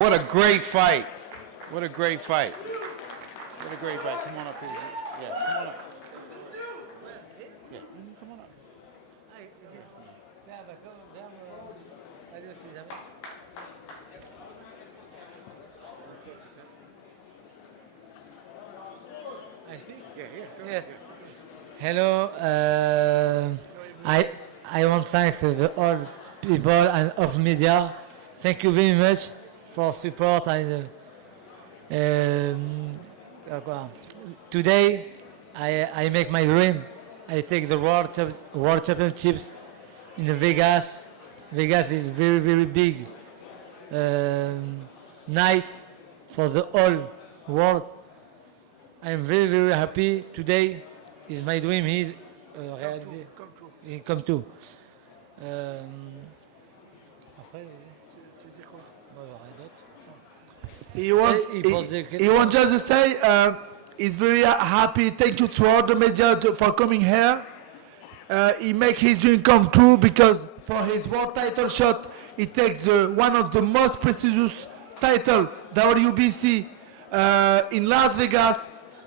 What a great fight. What a great fight. What a great fight. Come on up here. Yeah, come on up. Yeah, come on up. I speak? Yeah, yeah. Yes. Hello. I want to thank the all people and of media. Thank you very much for support and today I make my dream. I take the world championships in Vegas. Vegas is very big night for the whole world. I am very happy today. Is my dream is come true. Après, He wants just to say he's very happy. Thank you to all the media for coming here. He make his dream come true because for his world title shot, he takes one of the most prestigious title, WBC, in Las Vegas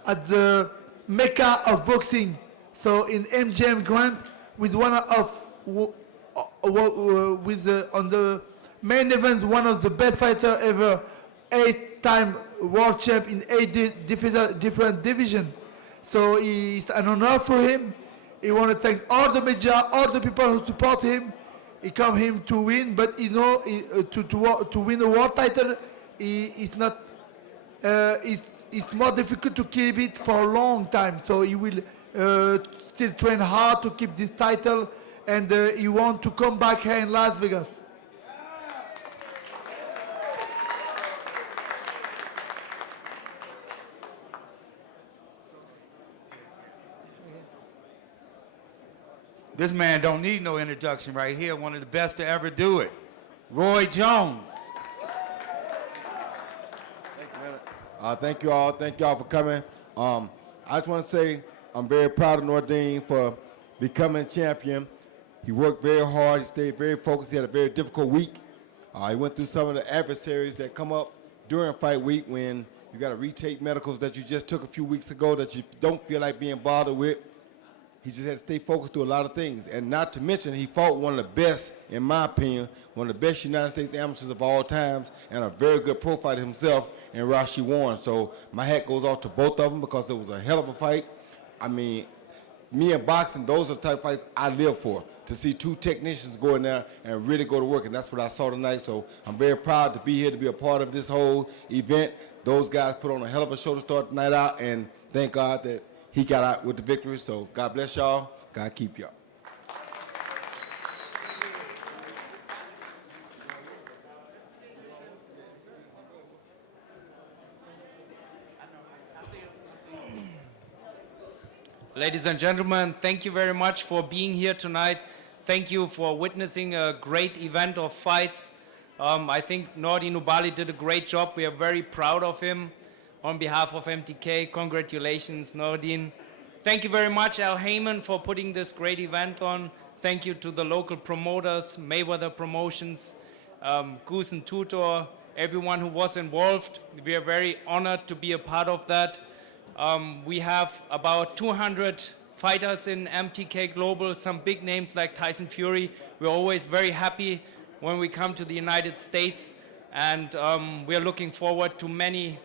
at the Mecca of boxing. So in MGM Grand with one of on the main event, one of the best fighter ever, 8-time world champ in 8 different divisions. So it's an honor for him. He want to thank all the media, all the people who support him. He come him to win, but you know, to win a world title, it's not. It's more difficult to keep it for a long time. So he will still train hard to keep this title, and he want to come back here in Las Vegas. This man don't need no introduction right here. One of the best to ever do it. Roy Jones. Thank you all. Thank you all for coming. I just want to say I'm very proud of Nordine for becoming champion. He worked very hard. He stayed very focused. He had a very difficult week. He went through some of the adversaries that come up during fight week when you got to retake medicals that you just took a few weeks ago that you don't feel like being bothered with. He just had to stay focused through a lot of things. And not to mention, he fought one of the best, in my opinion, one of the best United States amateurs of all times, and a very good pro fighter himself in Rashi Warren. So my hat goes off to both of them because it was a hell of a fight. I mean, me and boxing, those are the type of fights I live for, to see two technicians go in there and really go to work, and that's what I saw tonight. So I'm very proud to be here to be a part of this whole event. Those guys put on a hell of a show to start the night out, and thank God that he got out with the victory. So God bless y'all. God keep y'all. Ladies and gentlemen, thank you very much for being here tonight. Thank you for witnessing a great event of fights. I think Nordine Oubaali did a great job. We are very proud of him. On behalf of MTK, congratulations, Nordine. Thank you very much, Al Heyman, for putting this great event on. Thank you to the local promoters, Mayweather Promotions, Goose and Tutor, everyone who was involved. We are very honored to be a part of that. We have about 200 fighters in MTK Global, some big names like Tyson Fury. We're always very happy when we come to the United States, and we're looking forward to many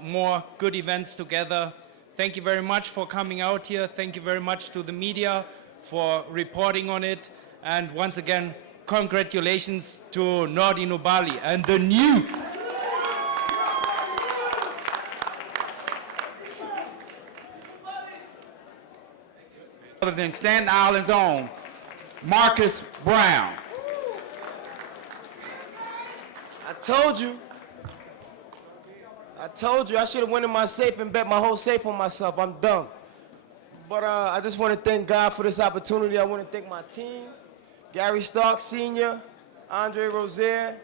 more good events together. Thank you very much for coming out here. Thank you very much to the media for reporting on it. And once again, congratulations to Nordine Oubaali and the new Other than Staten Island's own, Marcus Browne. I told you I should have went in my safe and bet my whole safe on myself. I'm dumb. But I just want to thank God for this opportunity. I want to thank my team, Gary Stark Sr., Andre Rozier,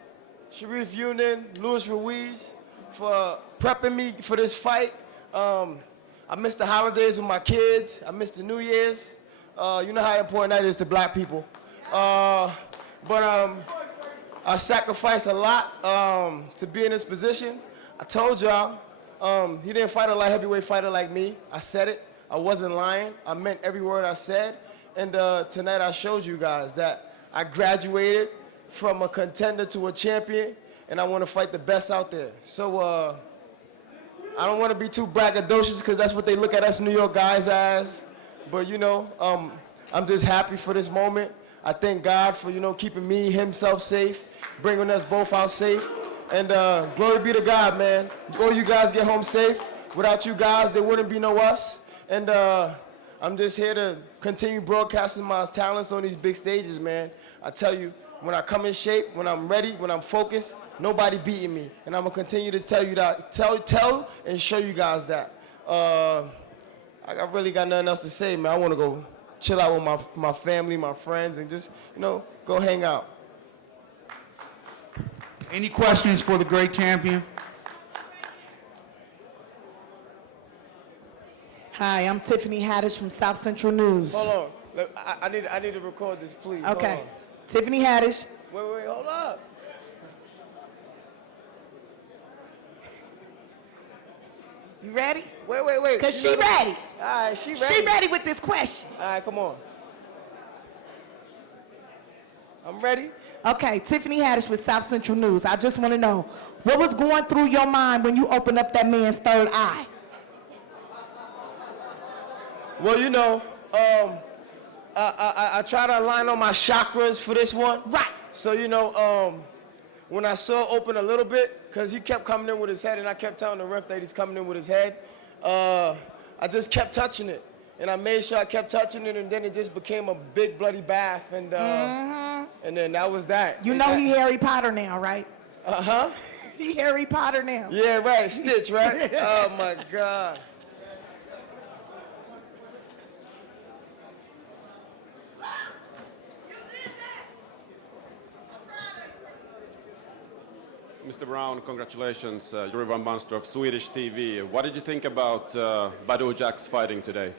Sharif Yunin, Luis Ruiz, for prepping me for this fight. I missed the holidays with my kids. I missed the New Year's. You know how important that is to black people. But I sacrificed a lot to be in this position. I told y'all, he didn't fight a light heavyweight fighter like me. I said it. I wasn't lying. I meant every word I said. And tonight I showed you guys that I graduated from a contender to a champion, and I want to fight the best out there. So I don't want to be too braggadocious because that's what they look at us New York guys as. But, you know, I'm just happy for this moment. I thank God for, you know, keeping me, himself safe, bringing us both out safe. And glory be to God, man. All you guys get home safe. Without you guys, there wouldn't be no us. And I'm just here to continue broadcasting my talents on these big stages, man. I tell you, when I come in shape, when I'm ready, when I'm focused, nobody beating me. And I'm going to continue to tell you that, tell and show you guys that. I really got nothing else to say, man. I want to go chill out with my family, my friends, and just, you know, go hang out. Any questions for the great champion? Hi, I'm Tiffany Haddish from South Central News. Hold on. Look, I need to record this, please. Hold Okay. on. Tiffany Haddish. Wait, hold up. You ready? Wait. Because You she know- ready. All right, she ready. She ready with this question. All right, come on. I'm ready. Okay, Tiffany Haddish with South Central News. I just want to know, what was going through your mind when you opened up that man's third eye? Well, you know, I try to align on my chakras for this one. Right. So, you know, when I saw it open a little bit, because he kept coming in with his head, and I kept telling the ref that he's coming in with his head, I just kept touching it. And I made sure I kept touching it, and then it just became a big bloody bath, and then that was that. You know he Harry Potter now, right? Uh-huh. He Harry Potter now. Yeah, right, Stitch, right? Oh, my God. Mr. Brown, congratulations. You're Ivan Banstor of Swedish TV. What did you think about Badou Jack's fighting today?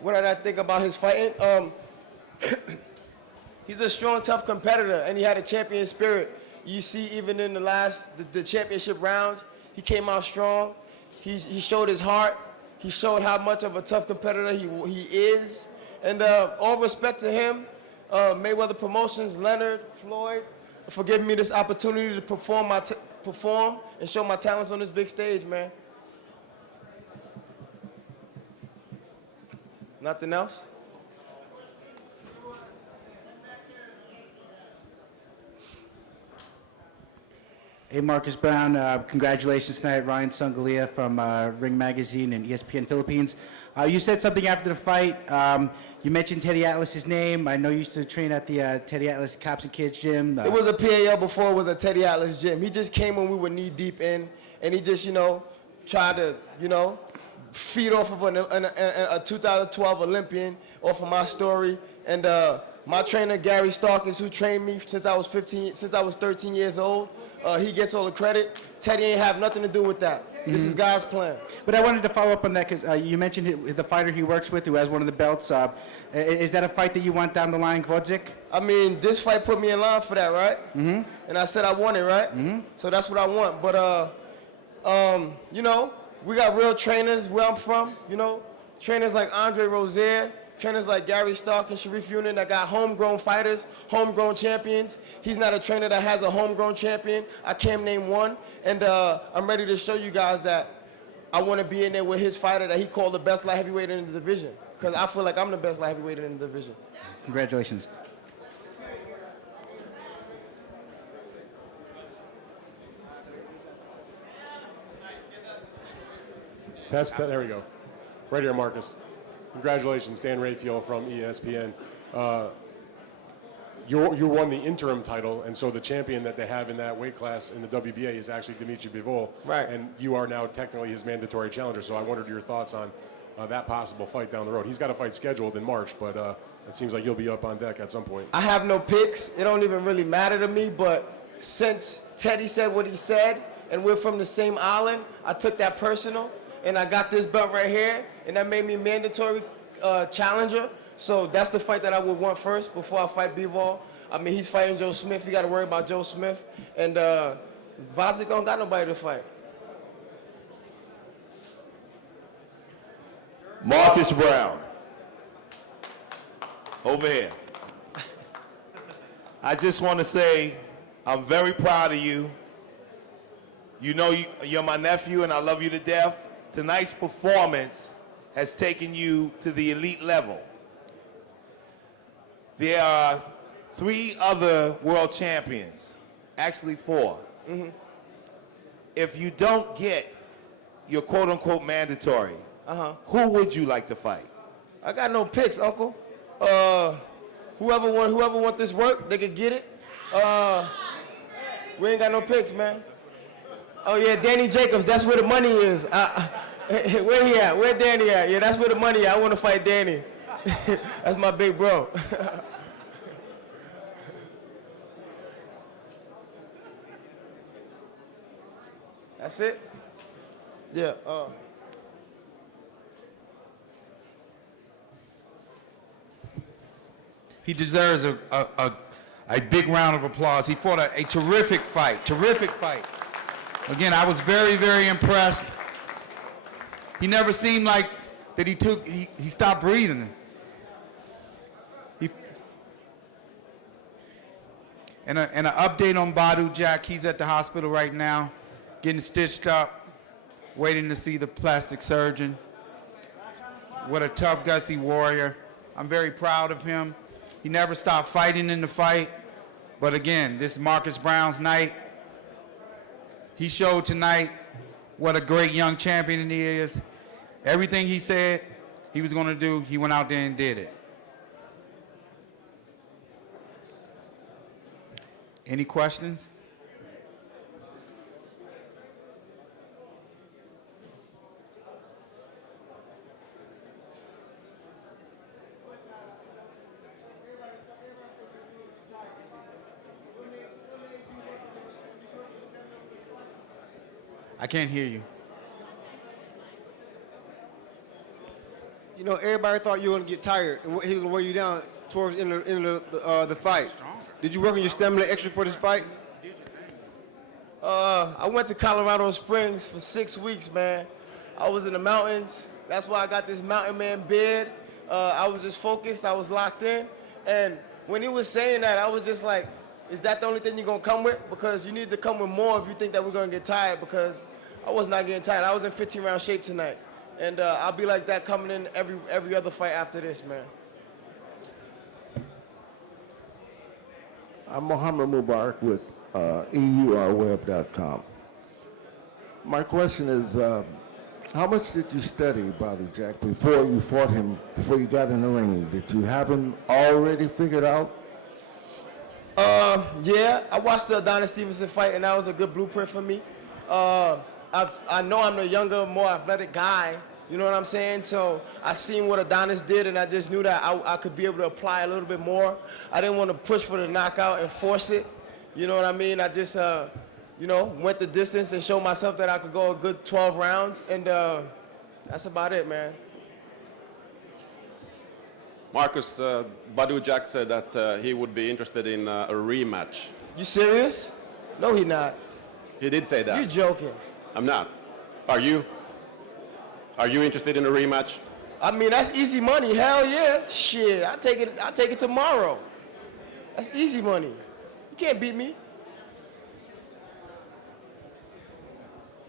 What did I think about his fighting? He's a strong, tough competitor, and he had a champion spirit. You see, even in the championship rounds, he came out strong. He showed his heart. He showed how much of a tough competitor he is. And all respect to him, Mayweather Promotions, Leonard, Floyd, for giving me this opportunity to perform and show my talents on this big stage, man. Nothing else? Hey, Marcus Browne, congratulations tonight. Ryan Sangalia from Ring Magazine and ESPN Philippines. You said something after the fight. You mentioned Teddy Atlas's name. I know you used to train at the Teddy Atlas Cops and Kids gym. It was a PAL before it was a Teddy Atlas gym. He just came when we were knee deep in, and he just, you know, tried to, you know, feed off of a 2012 Olympian, off of my story. And my trainer, Gary Starkins, who trained me since I was 13 years old, he gets all the credit. Teddy ain't have nothing to do with that. This is God's plan. But I wanted to follow up on that because you mentioned the fighter he works with who has one of the belts. Is that a fight that you want down the line, Gvozdyk? I mean, this fight put me in line for that, right? Mm-hmm. And I said I want it, right? Mm-hmm. So that's what I want. But, you know, we got real trainers where I'm from, you know, trainers like Adrien Broner, trainers like Gary Stark and Sharif Yunin that got homegrown fighters, homegrown champions. He's not a trainer that has a homegrown champion. I can't name one. And I'm ready to show you guys that I want to be in there with his fighter that he called the best light heavyweight in the division. Because I feel like I'm the best light heavyweight in the division. Congratulations. Test, there we go. Right here, Marcus. Congratulations, Dan Raphael from ESPN. You won the interim title, and so the champion that they have in that weight class in the WBA is actually Dimitri Bivol. Right. And you are now technically his mandatory challenger, so I wondered your thoughts on that possible fight down the road. He's got a fight scheduled in March, but it seems like you'll be up on deck at some point. I have no picks. It don't even really matter to me, but since Teddy said what he said, and we're from the same island, I took that personal, and I got this belt right here, and that made me mandatory challenger. So that's the fight that I would want first before I fight Bivol. I mean, he's fighting Joe Smith. He got to worry about Joe Smith. And Vazik don't got nobody to fight. Marcus Browne. Over here. I just want to say I'm very proud of you. You know you're my nephew and I love you to death. Tonight's performance has taken you to the elite level. There are 3 other world champions, actually 4. Mm-hmm. If you don't get your quote-unquote mandatory, who would you like to fight? I got no picks, Uncle. Whoever want this work, they could get it. We ain't got no picks, man. Oh yeah, Danny Jacobs, that's where the money is. Where he at? Where Danny at? Yeah, that's where the money at. I want to fight Danny. That's my big bro. That's it? Yeah. He deserves a big round of applause. He fought a terrific fight, Again, I was very, very impressed. He never seemed like that he stopped breathing. And an update on Badou Jack, he's at the hospital right now, getting stitched up, waiting to see the plastic surgeon. What a tough, gutsy warrior. I'm very proud of him. He never stopped fighting in the fight. But again, this is Marcus Browne's night. He showed tonight what a great young champion he is. Everything he said he was going to do, he went out there and did it. Any questions? I can't hear you. You know, everybody thought you were going to get tired and he was going to wear you down towards the end of the fight. Did you work on your stamina extra for this fight? I went to Colorado Springs for 6 weeks, man. I was in the mountains. That's why I got this mountain man beard. I was just focused. I was locked in. And when he was saying that, I was just like, is that the only thing you're going to come with? Because you need to come with more if you think that we're going to get tired, because I was not getting tired. I was in 15-round shape tonight. And I'll be like that coming in every other fight after this, man. I'm Mohammed Mubarak with EURweb.com. My question is, how much did you study Badou Jack before you fought him, before you got in the ring? Did you have him already figured out? Yeah, I watched the Adonis Stevenson fight, and that was a good blueprint for me. I know I'm the younger, more athletic guy, you know what I'm saying? So I seen what Adonis did, and I just knew that I could be able to apply a little bit more. I didn't want to push for the knockout and force it, you know what I mean? I just, you know, went the distance and showed myself that I could go a good 12 rounds, and that's about it, man. Marcus, Badou Jack said that he would be interested in a rematch. You serious? No, he not. He did say that. You joking. I'm not. Are you? Are you interested in a rematch? I mean, that's easy money. Hell yeah. Shit, I'll take it tomorrow. That's easy money. You can't beat me.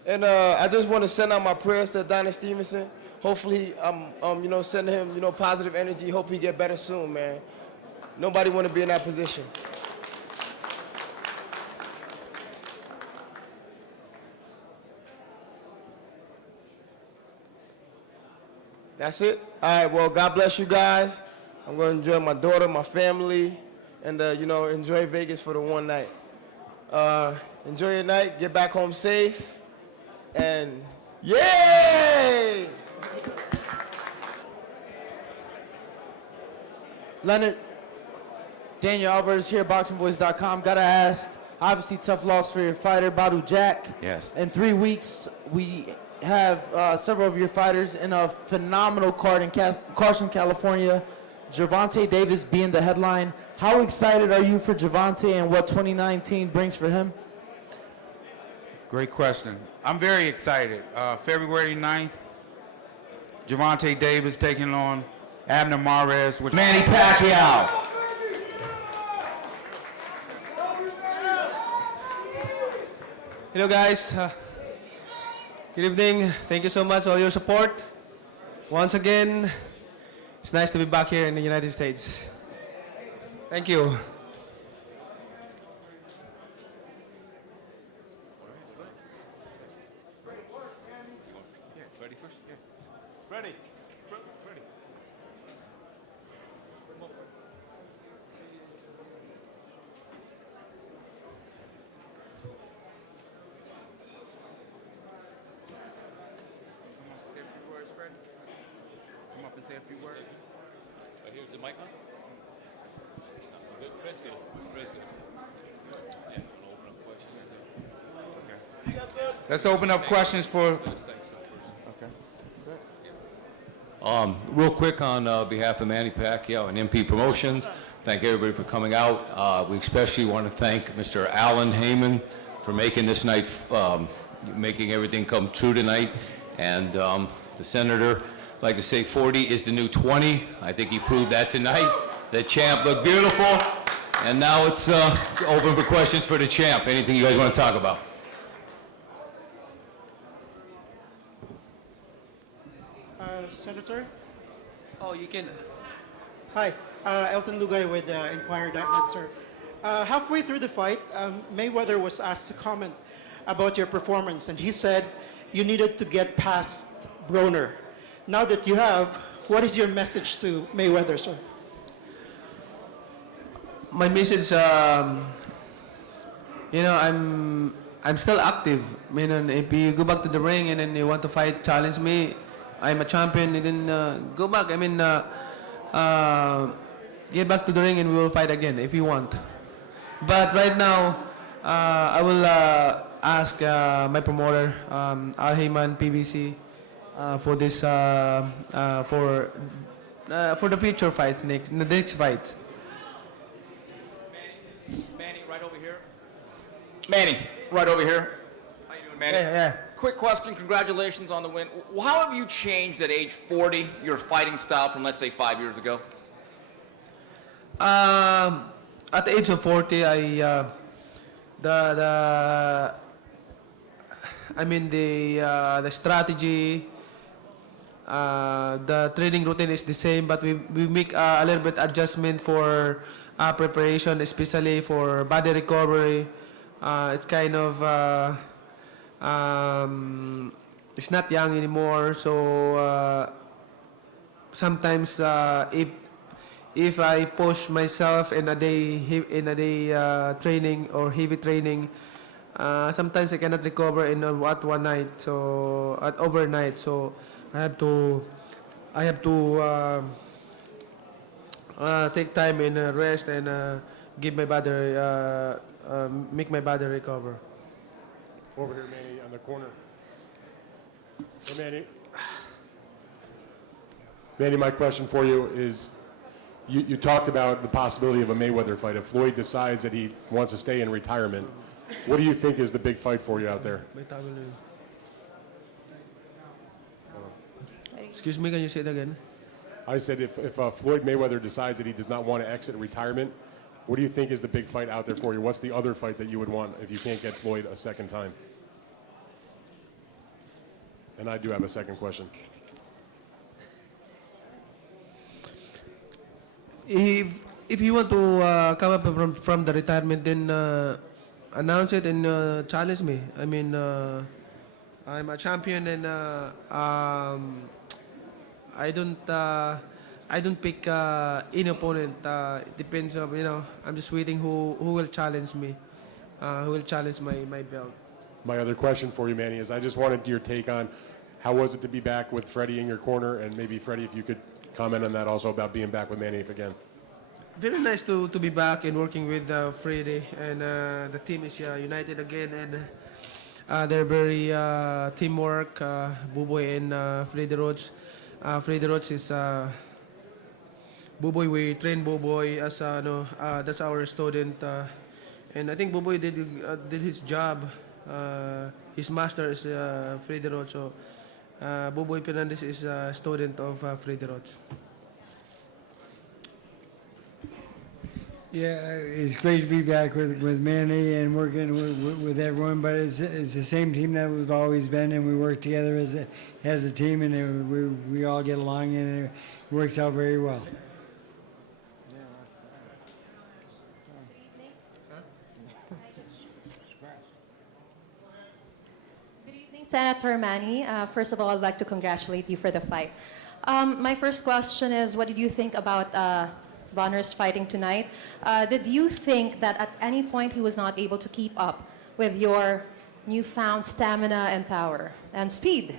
And I just want to send out my prayers to Adonis Stevenson. Hopefully, you know, sending him, you know, positive energy. Hope he get better soon, man. Nobody want to be in that position. That's it. All right, well, God bless you guys. I'm going to enjoy my daughter, my family, and, you know, enjoy Vegas for the one night. Enjoy your night. Get back home safe. And yay! Leonard, Daniel Alvarez here, BoxingVoice.com. Gotta ask, obviously tough loss for your fighter, Badou Jack. Yes. In 3 weeks, we have several of your fighters in a phenomenal card in Carson, California. Gervonta Davis being the headline. How excited are you for Gervonta and what 2019 brings for him? Great question. I'm very excited. February 9th, Gervonta Davis taking on Abner Mares with Manny Pacquiao. Hello guys. Good evening. Thank you so much for all your support. Once again, it's nice to be back here in the United States. Thank you. Ready first? Yeah. Ready. Ready. Say a few words, Fred. Come up and say a few words. Right here's the mic on. Good. Fred's good. Fred's good. Yeah, we'll open up questions. Okay. Let's open up questions for. Real quick on behalf of Manny Pacquiao and MP Promotions, thank everybody for coming out. We especially want to thank Mr. Alan Heyman for making this night, making everything come true tonight. And the Senator, I'd like to say 40 is the new 20. I think he proved that tonight. The champ looked beautiful. And now it's open for questions for the champ. Anything you guys want to talk about? Senator? Oh, you can. Hi, Elton Lugay with Inquirer.net, sir. Halfway through the fight, Mayweather was asked to comment about your performance, and he said you needed to get past Broner. Now that you have, what is your message to Mayweather, sir? My message, I'm still active. I mean, if you go back to the ring and then you want to fight, challenge me, I'm a champion, and then go back. I mean, get back to the ring and we will fight again if you want. But right now, I will ask my promoter, Al Heyman, PBC, for this, for the future fights, the next fight. Manny, right over here. Manny, right over here. How you doing, Manny? Yeah. Quick question, congratulations on the win. How have you changed at age 40, your fighting style from, let's say, 5 years ago? At the age of 40, the strategy, the training routine is the same, but we make a little bit adjustment for preparation, especially for body recovery. It's kind of it's not young anymore, so sometimes if I push myself in a day training or heavy training, sometimes I cannot recover in at one night, so at overnight. So I have to take time and rest and give my body make my body recover. Over here, Manny, on the corner. Hey, Manny. Manny, my question for you is, you talked about the possibility of a Mayweather fight. If Floyd decides that he wants to stay in retirement, what do you think is the big fight for you out there? Excuse me, can you say it again? I said if Floyd Mayweather decides that he does not want to exit retirement, what do you think is the big fight out there for you? What's the other fight that you would want if you can't get Floyd a second time? And I do have a second question. If you want to come up from the retirement, then announce it and challenge me. I mean, I'm a champion, and I don't pick any opponent. It depends on, I'm just waiting who will challenge me, who will challenge my belt. My other question for you, Manny, is I just wanted your take on how was it to be back with Freddie in your corner, and maybe Freddie, if you could comment on that also about being back with Manny again. Very nice to be back and working with Freddie, and the team is united again, and they're very teamwork, Buboy and Freddie Roach. Freddie Roach is Buboy, we train Buboy as that's our student, and I think Buboy did his job. His master is Freddy Roach, so Buboy Fernandez is a student of Freddy Roach. Yeah, it's great to be back with Manny and working with everyone, but it's the same team that we've always been, and we work together as a team, and we all get along, and it works out very well. Good evening, Senator Manny. First of all, I'd like to congratulate you for the fight. My first question is, what did you think about Broner's fighting tonight? Did you think that at any point he was not able to keep up with your newfound stamina and power and speed,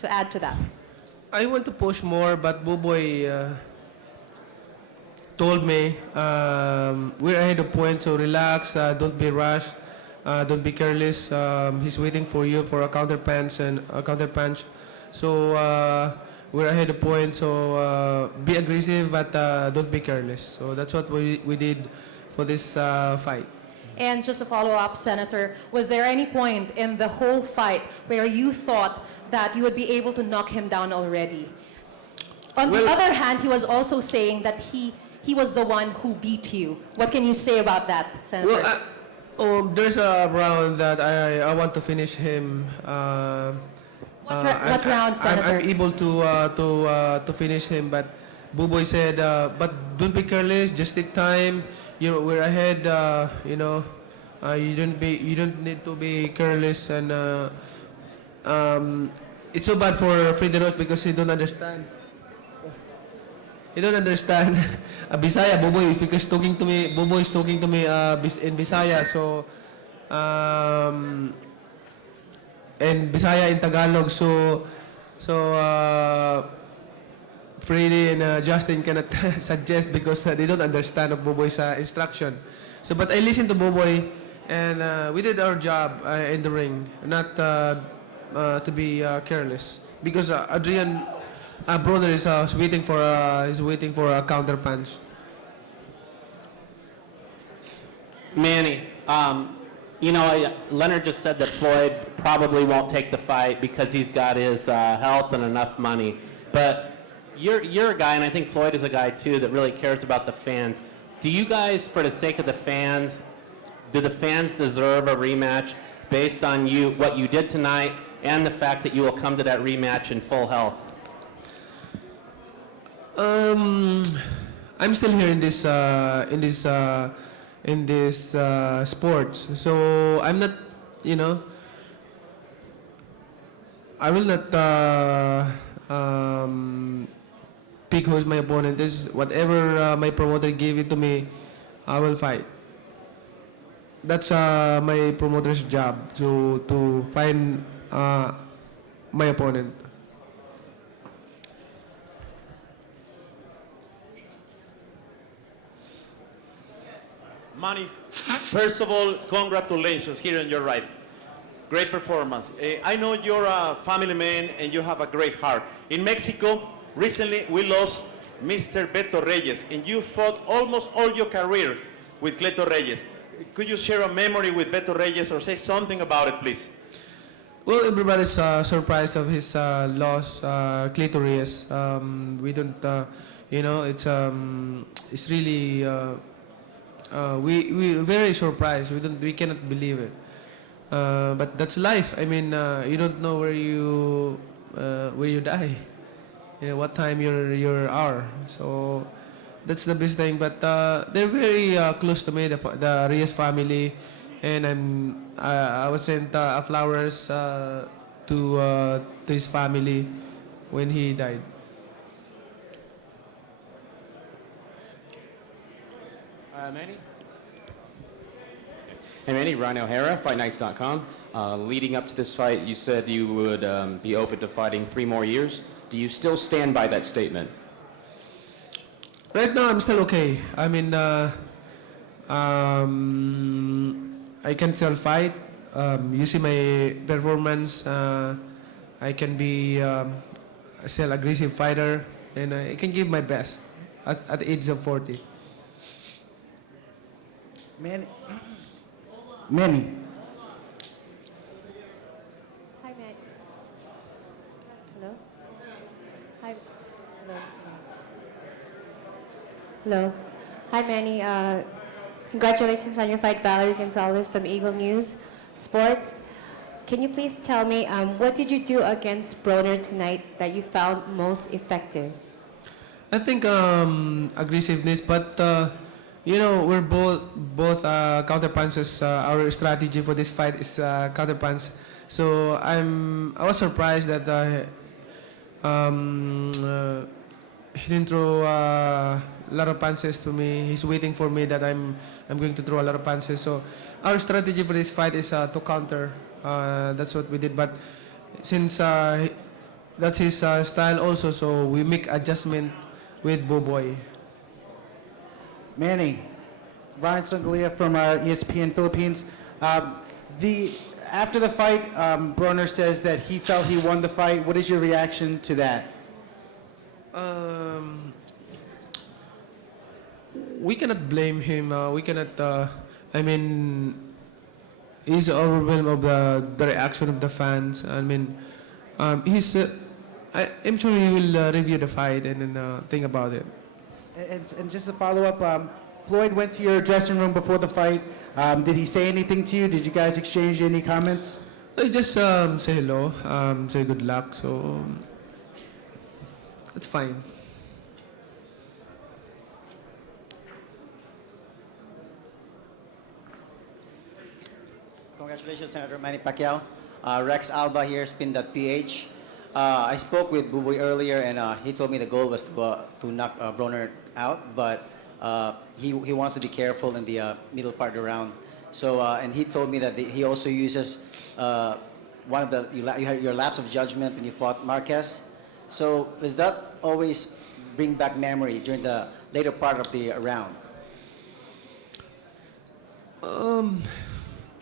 to add to that? I want to push more, but Buboy told me we're ahead of point, so relax, don't be rushed, don't be careless. He's waiting for you for a counter punch and a counter punch. So we're ahead of point, so be aggressive, but don't be careless. So that's what we did for this fight. And just to follow up, Senator, was there any point in the whole fight where you thought that you would be able to knock him down already? On the other hand, he was also saying that he was the one who beat you. What can you say about that, Senator? Well, there's a round that I want to finish him. What round, Senator? I'm able to finish him, but Buboy said, but don't be careless, just take time. We're ahead, you don't need to be careless, and it's so bad for Freddy Roach because he don't understand. He don't understand Bisaya. Buboy is because talking to me. Buboy is talking to me in Bisaya. So and Bisaya in Tagalog. So Freddy and Justin cannot suggest because they don't understand of Buboy's instruction. So, but I listened to Buboy, and we did our job in the ring, not to be careless. Because Adrien Broner is waiting for a counter punch. Manny, Leonard just said that Floyd probably won't take the fight because he's got his health and enough money. But you're a guy, and I think Floyd is a guy too, that really cares about the fans. Do you guys, for the sake of the fans, do the fans deserve a rematch based on what you did tonight and the fact that you will come to that rematch in full health? I'm still here in this sports, so I'm not, I will not pick who's my opponent. This whatever my promoter gave it to me, I will fight. That's my promoter's job to find my opponent. Manny, first of all, congratulations here on your right. Great performance. I know you're a family man and you have a great heart. In Mexico, recently we lost Mr. Beto Reyes, and you fought almost all your career with Cleto Reyes. Could you share a memory with Beto Reyes or say something about it, please? Well, everybody's surprised of his loss, Cleto Reyes. We don't, it's really. We're very surprised. We cannot believe it. But that's life. I mean, you don't know where you die, what time your hour. So that's the best thing. But they're very close to me, the Reyes family, and I was sent flowers to his family when he died. Manny? Hey Manny, Ryan O'Hara, FightNights.com. Leading up to this fight, you said you would be open to fighting 3 more years. Do you still stand by that statement? Right now, I'm still okay. I mean, I can still fight. You see my performance. I can be still aggressive fighter, and I can give my best. at the age of 40. Manny. Hi, Manny. Hello? Hi. Hello. Hello. Hi, Manny. Congratulations on your fight, Valerie Gonzalez from Eagle News Sports. Can you please tell me what did you do against Broner tonight that you found most effective? I think aggressiveness, but you know, we're both counter punches. Our strategy for this fight is counter punch. So I was surprised that he didn't throw a lot of punches to me. He's waiting for me that I'm going to throw a lot of punches. So our strategy for this fight is to counter. That's what we did. But since that's his style also, so we make adjustment with Boboy. Manny, Ryan Sangalia from ESPN Philippines. After the fight, Broner says that he felt he won the fight. What is your reaction to that? We cannot blame him. We cannot. I mean, he's overwhelmed of the reaction of the fans. I mean, I'm sure he will review the fight and then think about it. And just to follow up, Floyd went to your dressing room before the fight. Did he say anything to you? Did you guys exchange any comments? I just say hello, say good luck. So it's fine. Congratulations, Senator Manny Pacquiao. Rex Alba here, spin.ph. I spoke with Buboy earlier, and he told me the goal was to knock Broner out, but he wants to be careful in the middle part of the round. So, and he told me that he also uses one of your lapse of judgment when you fought Marquez. So, does that always bring back memory during the later part of the round?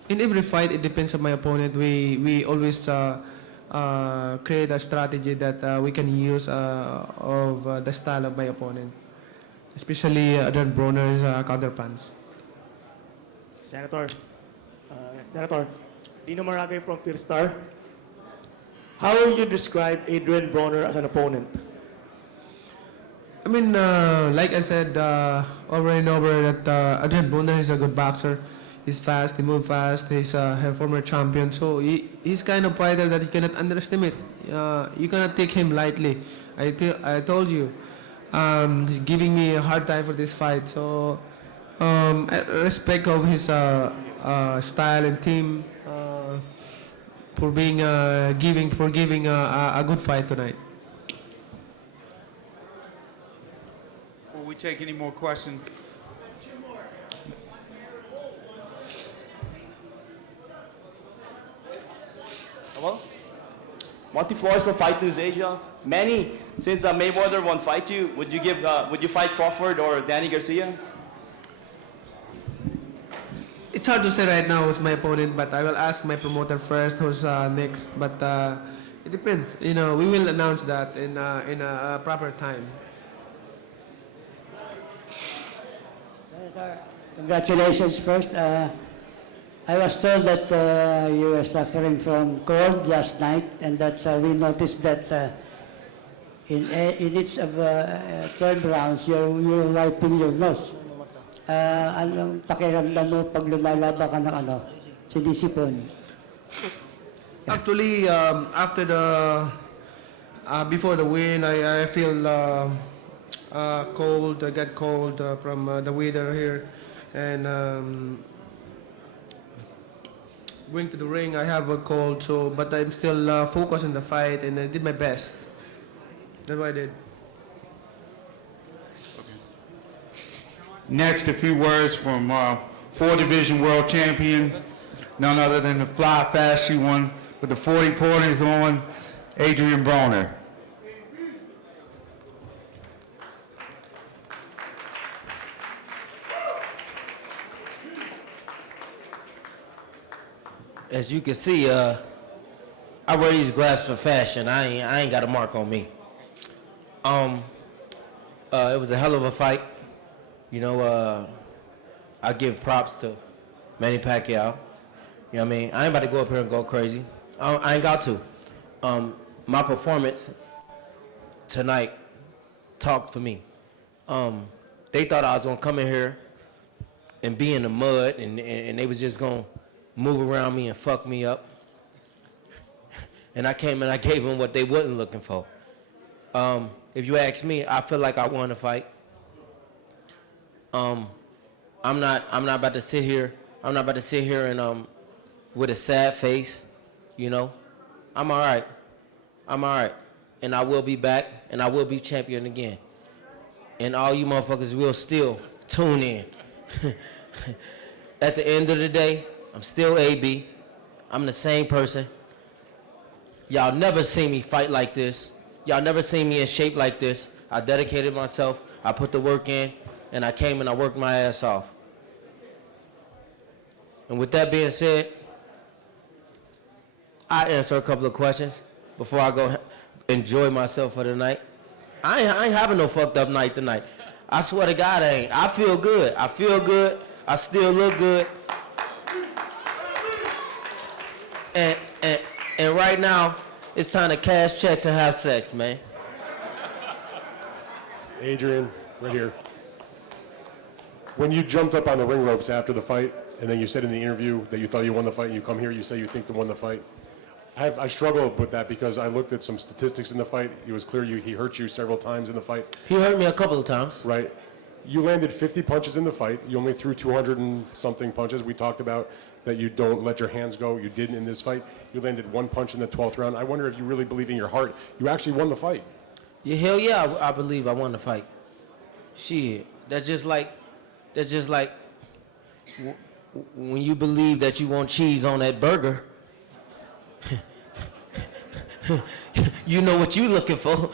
In every fight, it depends on my opponent. We always create a strategy that we can use of the style of my opponent, especially Adrien Broner's counter punch. Senator, Dino Maragay from Firstar. How would you describe Adrien Broner as an opponent? I mean, like I said over and over, that Adrien Broner is a good boxer. He's fast, he moves fast, he's a former champion. So he's kind of fighter that you cannot underestimate. You cannot take him lightly. I told you. He's giving me a hard time for this fight. So I respect of his style and team for being giving a good fight tonight. Before we take any more questions, Hello? Monty Flores from Fight News Asia. Manny, since Mayweather won't fight you, would you fight Crawford or Danny Garcia? It's hard to say right now who's my opponent, but I will ask my promoter first who's next. But it depends. You know, we will announce that in a proper time. Senator, congratulations first. I was told that you were suffering from cold last night, and that we noticed that in each of 12 rounds, you're wiping your nose. Anong pakiramdam mo pag lumalaban ka ng sinisipon? Actually, after before the win, I feel cold. I got cold from the weather here, and going to the ring, I have a cold. So, but I'm still focused on the fight, and I did my best. That's what I did. next, a few words from four-division world champion, none other than the fly flashy one with the 40 pointers on, Adrien Broner. As you can see, I wear these glasses for fashion. I ain't got a mark on me. It was a hell of a fight. You know, I give props to Manny Pacquiao. You know what I mean? I ain't about to go up here and go crazy. I ain't got to. My performance tonight talked for me. They thought I was gonna come in here and be in the mud, and they was just gonna move around me and fuck me up. And I came and I gave them what they wasn't looking for. If you ask me, I feel like I won the fight. I'm not about to sit here. I'm not about to sit here and with a sad face, you know. I'm all right. I'm all right. And I will be back, and I will be champion again. And all you motherfuckers will still tune in. At the end of the day, I'm still AB. I'm the same person. Y'all never seen me fight like this. Y'all never seen me in shape like this. I dedicated myself, I put the work in, and I came and I worked my ass off. And with that being said, I answer a couple of questions before I go enjoy myself for the night. I ain't having no fucked up night tonight. I swear to God I ain't. I feel good. I feel good. I still look good. And right now, it's time to cash checks and have sex, man. Adrien, right here. When you jumped up on the ring ropes after the fight, and then you said in the interview that you thought you won the fight, and you come here, you say you think you won the fight. I struggled with that because I looked at some statistics in the fight. It was clear he hurt you several times in the fight. He hurt me a couple of times. Right. You landed 50 punches in the fight. You only threw 200 and something punches. We talked about that you don't let your hands go. You didn't in this fight. You landed one punch in the 12th round. I wonder if you really believe in your heart you actually won the fight. Yeah, hell yeah, I believe I won the fight. Shit, that's just like when you believe that you want cheese on that burger. You know what you looking for.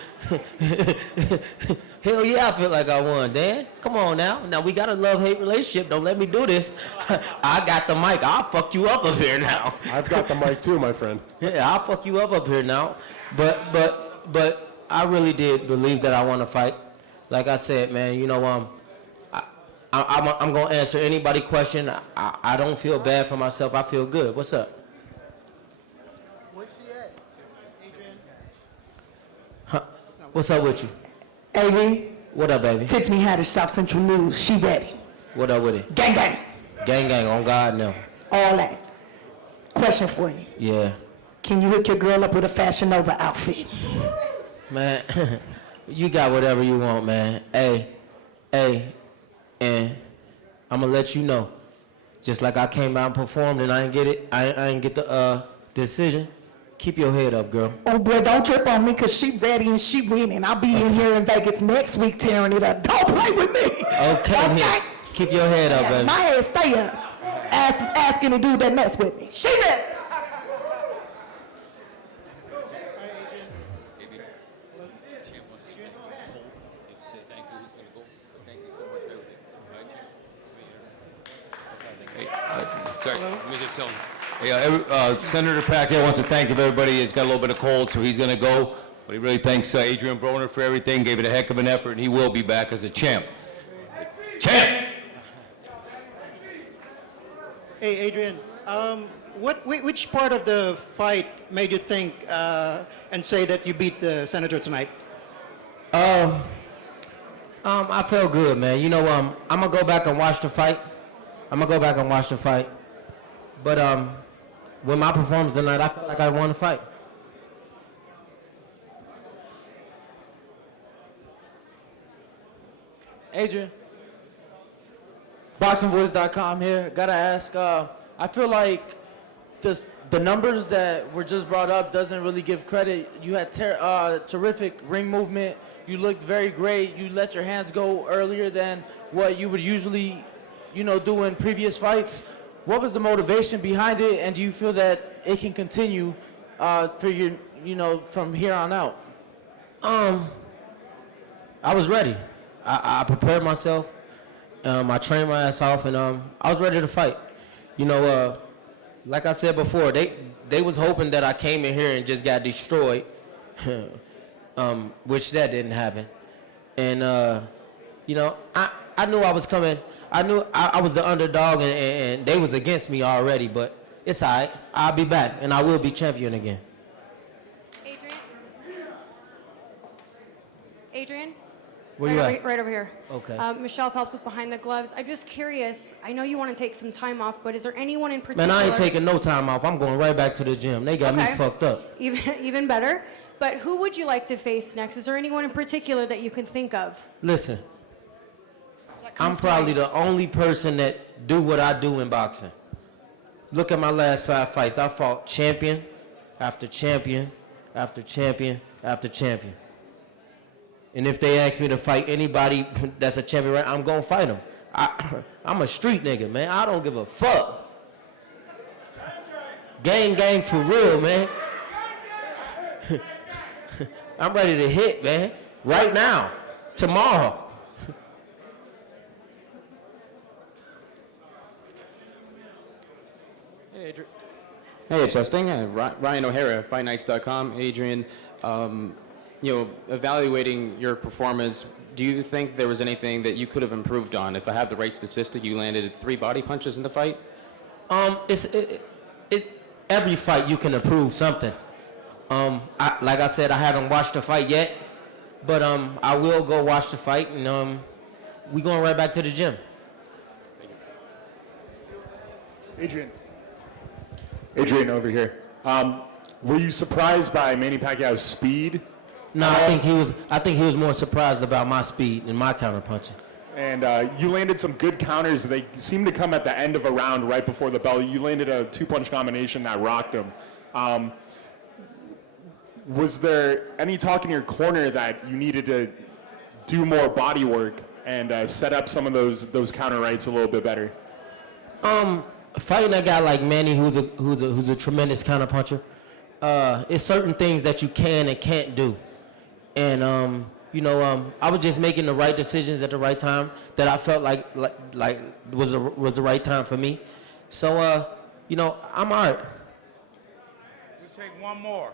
Hell yeah, I feel like I won, Dan. Come on now. Now we got a love-hate relationship. Don't let me do this. I got the mic. I'll fuck you up here now. I've got the mic too, my friend. Yeah, I'll fuck you up here now. But I really did believe that I won the fight. Like I said, man, you know, I'm gonna answer anybody question. I don't feel bad for myself. I feel good. What's up? What's up with you? AB. What up, baby? Tiffany Haddish, South Central News. She ready. What up with it? Gang, gang. Gang, gang, on God now. All that. Question for you. Yeah. Can you hook your girl up with a Fashion Nova outfit? Man, you got whatever you want, man. Hey, and I'm gonna let you know. Just like I came out and performed and I ain't get it, I ain't get the decision. Keep your head up, girl. Oh boy, don't trip on me, cause she ready and she winning. I'll be in here in Vegas next week tearing it up. Don't play with me. Okay. Keep your head up, baby. My head stay up. Asking the dude that mess with me. She ready. Sorry, let me just tell him. Hey, Senator Pacquiao wants to thank everybody. He's got a little bit of cold, so he's going to go. But he really thanks Adrien Broner for everything, gave it a heck of an effort, and he will be back as a champ. Champ! Hey, Adrien, which part of the fight made you think and say that you beat the senator tonight? I felt good, man. You know, I'm gonna go back and watch the fight. But with my performance tonight, I felt like I won the fight. Adrien, BoxingVoice.com here. Gotta ask, I feel like the numbers that were just brought up doesn't really give credit. You had terrific ring movement. You looked very great. You let your hands go earlier than what you would usually, do in previous fights. What was the motivation behind it, and do you feel that it can continue for your, from here on out? I was ready. I prepared myself. I trained my ass off, and I was ready to fight. Like I said before, they was hoping that I came in here and just got destroyed, which that didn't happen. And, you know, I knew I was coming. I knew I was the underdog, and they was against me already, but it's all right. I'll be back, and I will be champion again. Adrien? Where you at? Right over here. Okay. Michelle Phelps with Behind the Gloves. I'm just curious. I know you want to take some time off, but is there anyone in particular? Man, I ain't taking no time off. I'm going right back to the gym. They got me Okay. fucked up. Even better. But who would you like to face next? Is there anyone in particular that you can think of? Listen, that I'm comes to probably mind? the only person that do what I do in boxing. Look at my last 5 fights. I fought champion after champion after champion after champion. And if they ask me to fight anybody that's a champion, right, I'm gonna fight them. I'm a street nigga, man. I don't give a fuck. Gang for real, man. I'm ready to hit, man. Right now, tomorrow. Hey, it's Sting. Ryan O'Hara, FightNights.com. Adrien, you know, evaluating your performance, do you think there was anything that you could have improved on? If I have the right statistic, you landed 3 body punches in the fight? It's every fight you can improve something. Like I said, I haven't watched the fight yet, but I will go watch the fight, and we going right back to the gym. Adrien over here. Were you surprised by Manny Pacquiao's speed? No, I think he was more surprised about my speed and my counterpunching. And you landed some good counters. They seemed to come at the end of a round right before the bell. You landed a 2-punch combination that rocked him. Was there any talk in your corner that you needed to do more body work and set up some of those counter rights a little bit better? Fighting a guy like Manny, who's a tremendous counterpuncher, it's certain things that you can and can't do. And you know, I was just making the right decisions at the right time that I felt like was the right time for me. So you know, I'm all right. We'll take one more.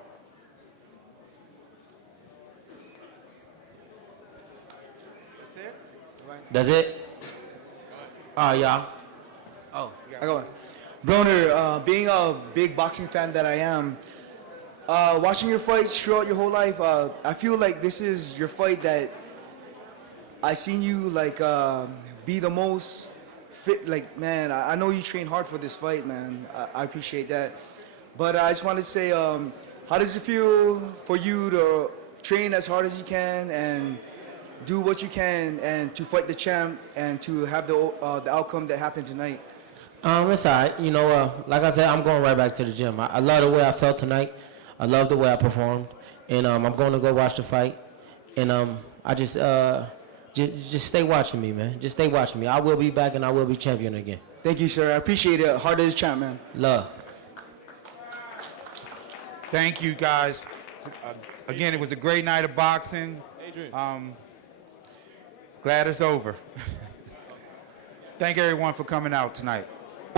That's it? All right, y'all. Oh, I go on. Broner, being a big boxing fan that I am, watching your fights throughout your whole life, I feel like this is your fight that I seen you like be the most fit. Like, man, I know you train hard for this fight, man. I appreciate that. But I just want to say, how does it feel for you to train as hard as you can and do what you can and to fight the champ and to have the outcome that happened tonight? It's all right. You know, like I said, I'm going right back to the gym. I love the way I felt tonight. I love the way I performed. And I'm going to go watch the fight. And I just stay watching me, man. Just stay watching me. I will be back and I will be champion again. Thank you, sir. I appreciate it. Hard as champ, man. Love. Thank you, guys. Again, it was a great night of boxing. Glad it's over. Thank everyone for coming out tonight.